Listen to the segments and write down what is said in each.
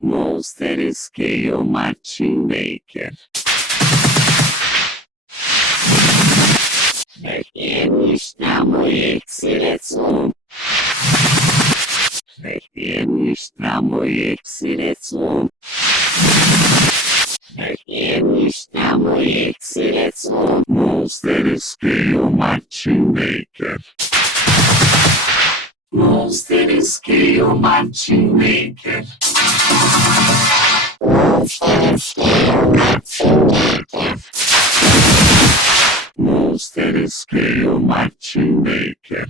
Monster Scale Machine Maker. Requiem Excelsior. Requiem Excelsior. Requiem Excelsior. Monster Scale Machine Maker. Monster Scale Machine Maker. Monster Scale Machine Maker. Monster Scale Machine Maker.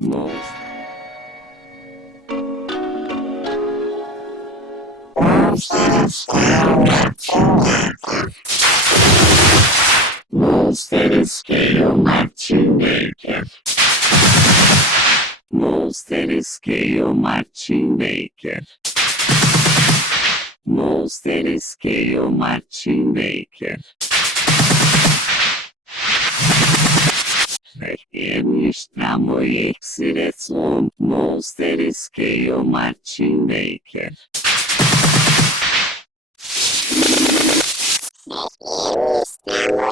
Monster Scale Machine Maker. Monster Scale Machine Maker. Monster Scale Machine Maker. Monster Scale Machine Maker. Requiem Excelsior. Monster Scale Machine Maker. Requiem